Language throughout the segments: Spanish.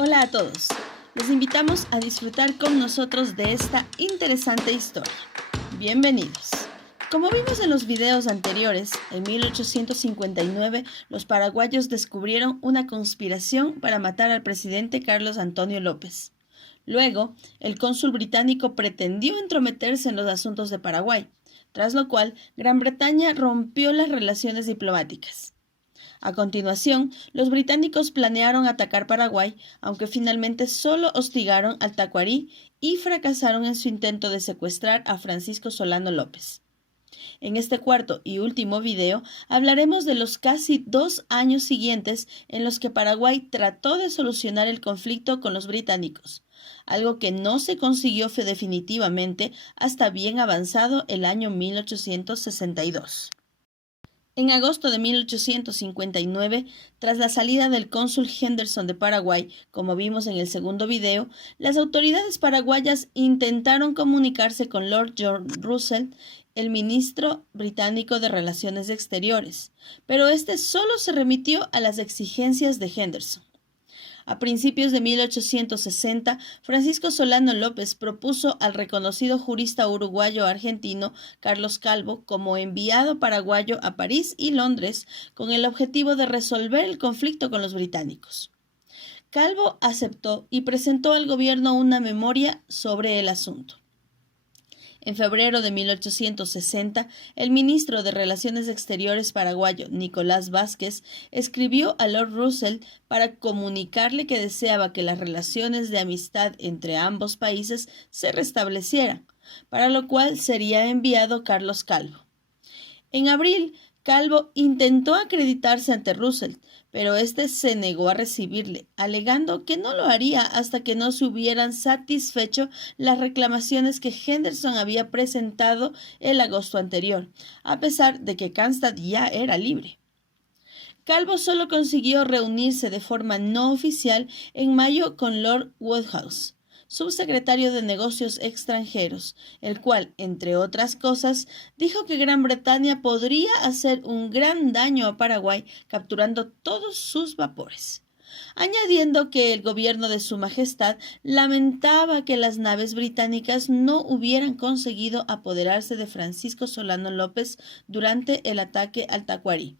Hola a todos. Les invitamos a disfrutar con nosotros de esta interesante historia. Bienvenidos. Como vimos en los videos anteriores, en 1859 los paraguayos descubrieron una conspiración para matar al presidente Carlos Antonio López. Luego, el cónsul británico pretendió entrometerse en los asuntos de Paraguay, tras lo cual Gran Bretaña rompió las relaciones diplomáticas. A continuación, los británicos planearon atacar Paraguay, aunque finalmente solo hostigaron al Tacuarí y fracasaron en su intento de secuestrar a Francisco Solano López. En este cuarto y último video hablaremos de los casi 2 años siguientes en los que Paraguay trató de solucionar el conflicto con los británicos, algo que no se consiguió definitivamente hasta bien avanzado el año 1862. En agosto de 1859, tras la salida del cónsul Henderson de Paraguay, como vimos en el segundo video, las autoridades paraguayas intentaron comunicarse con Lord John Russell, el ministro británico de Relaciones Exteriores, pero este solo se remitió a las exigencias de Henderson. A principios de 1860, Francisco Solano López propuso al reconocido jurista uruguayo-argentino Carlos Calvo como enviado paraguayo a París y Londres con el objetivo de resolver el conflicto con los británicos. Calvo aceptó y presentó al gobierno una memoria sobre el asunto. En febrero de 1860, el ministro de Relaciones Exteriores paraguayo, Nicolás Vázquez, escribió a Lord Russell para comunicarle que deseaba que las relaciones de amistad entre ambos países se restablecieran, para lo cual sería enviado Carlos Calvo. En abril, Calvo intentó acreditarse ante Russell, pero este se negó a recibirle, alegando que no lo haría hasta que no se hubieran satisfecho las reclamaciones que Henderson había presentado el agosto anterior, a pesar de que Cannstatt ya era libre. Calvo solo consiguió reunirse de forma no oficial en mayo con Lord Wodehouse, subsecretario de Negocios Extranjeros, el cual, entre otras cosas, dijo que Gran Bretaña podría hacer un gran daño a Paraguay capturando todos sus vapores, añadiendo que el gobierno de Su Majestad lamentaba que las naves británicas no hubieran conseguido apoderarse de Francisco Solano López durante el ataque al Tacuarí.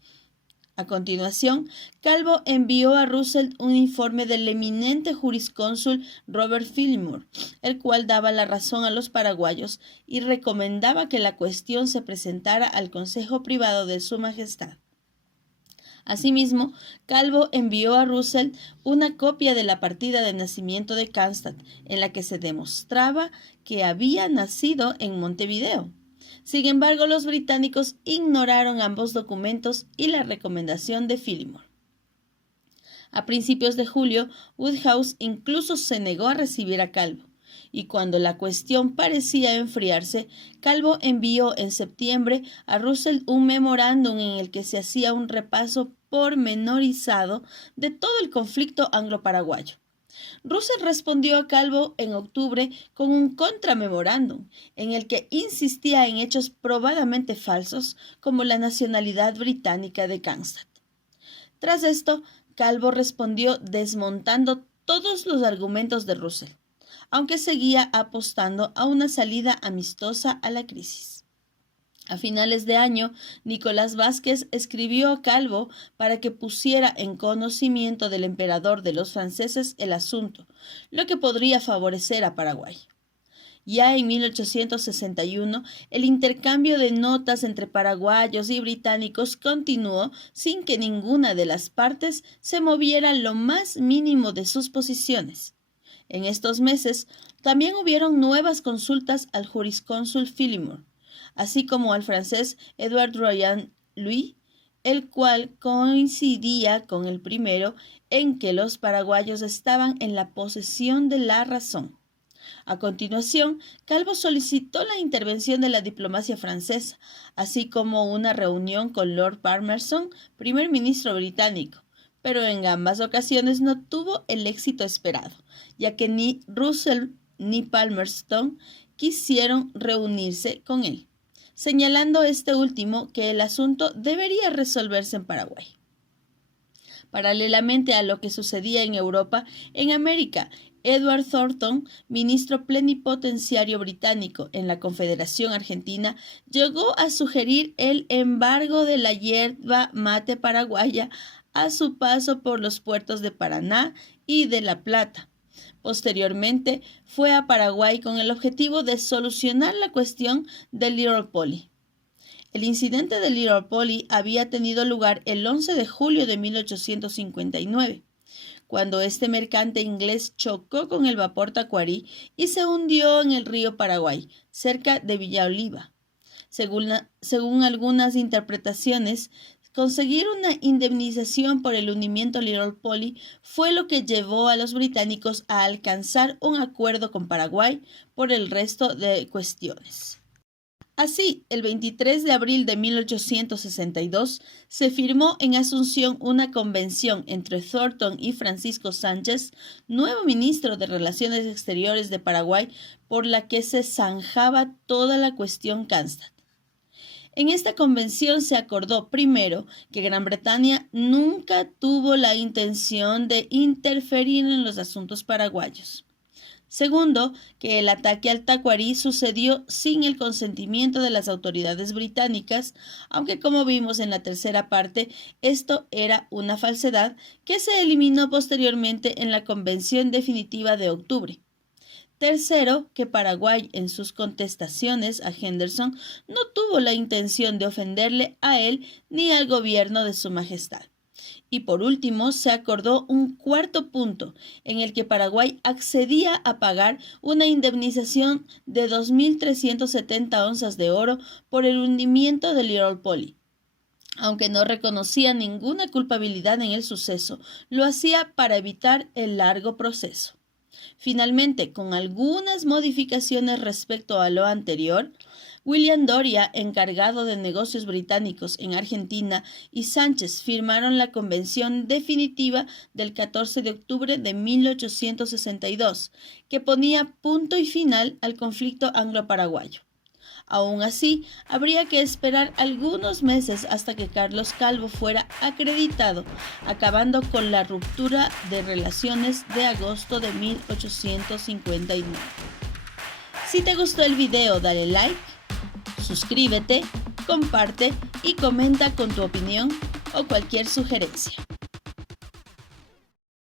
A continuación, Calvo envió a Russell un informe del eminente juriscónsul Robert Fillmore, el cual daba la razón a los paraguayos y recomendaba que la cuestión se presentara al Consejo Privado de Su Majestad. Asimismo, Calvo envió a Russell una copia de la partida de nacimiento de Cannstatt, en la que se demostraba que había nacido en Montevideo. Sin embargo, los británicos ignoraron ambos documentos y la recomendación de Fillmore. A principios de julio, Wodehouse incluso se negó a recibir a Calvo, y cuando la cuestión parecía enfriarse, Calvo envió en septiembre a Russell un memorándum en el que se hacía un repaso pormenorizado de todo el conflicto anglo-paraguayo. Russell respondió a Calvo en octubre con un contramemorándum en el que insistía en hechos probadamente falsos como la nacionalidad británica de Cannstatt. Tras esto, Calvo respondió desmontando todos los argumentos de Russell, aunque seguía apostando a una salida amistosa a la crisis. A finales de año, Nicolás Vázquez escribió a Calvo para que pusiera en conocimiento del emperador de los franceses el asunto, lo que podría favorecer a Paraguay. Ya en 1861, el intercambio de notas entre paraguayos y británicos continuó sin que ninguna de las partes se moviera lo más mínimo de sus posiciones. En estos meses, también hubieron nuevas consultas al juriscónsul Fillmore, así como al francés Edouard Royan Louis, el cual coincidía con el primero en que los paraguayos estaban en la posesión de la razón. A continuación, Calvo solicitó la intervención de la diplomacia francesa, así como una reunión con Lord Palmerston, primer ministro británico, pero en ambas ocasiones no tuvo el éxito esperado, ya que ni Russell ni Palmerston quisieron reunirse con él, señalando este último que el asunto debería resolverse en Paraguay. Paralelamente a lo que sucedía en Europa, en América, Edward Thornton, ministro plenipotenciario británico en la Confederación Argentina, llegó a sugerir el embargo de la yerba mate paraguaya a su paso por los puertos de Paraná y de La Plata. Posteriormente, fue a Paraguay con el objetivo de solucionar la cuestión del Little Polly. El incidente de Little Polly había tenido lugar el 11 de julio de 1859, cuando este mercante inglés chocó con el vapor Tacuarí y se hundió en el río Paraguay, cerca de Villa Oliva. Según algunas interpretaciones, conseguir una indemnización por el hundimiento Little Polly fue lo que llevó a los británicos a alcanzar un acuerdo con Paraguay por el resto de cuestiones. Así, el 23 de abril de 1862 se firmó en Asunción una convención entre Thornton y Francisco Sánchez, nuevo ministro de Relaciones Exteriores de Paraguay, por la que se zanjaba toda la cuestión Kronstadt. En esta convención se acordó, primero, que Gran Bretaña nunca tuvo la intención de interferir en los asuntos paraguayos. Segundo, que el ataque al Tacuarí sucedió sin el consentimiento de las autoridades británicas, aunque como vimos en la tercera parte, esto era una falsedad que se eliminó posteriormente en la Convención Definitiva de octubre. Tercero, que Paraguay en sus contestaciones a Henderson no tuvo la intención de ofenderle a él ni al gobierno de su majestad. Y por último, se acordó un cuarto punto en el que Paraguay accedía a pagar una indemnización de 2.370 onzas de oro por el hundimiento de Little Polly. Aunque no reconocía ninguna culpabilidad en el suceso, lo hacía para evitar el largo proceso. Finalmente, con algunas modificaciones respecto a lo anterior, William Doria, encargado de negocios británicos en Argentina, y Sánchez firmaron la Convención Definitiva del 14 de octubre de 1862, que ponía punto y final al conflicto anglo-paraguayo. Aún así, habría que esperar algunos meses hasta que Carlos Calvo fuera acreditado, acabando con la ruptura de relaciones de agosto de 1859. Si te gustó el video, dale like, suscríbete, comparte y comenta con tu opinión o cualquier sugerencia.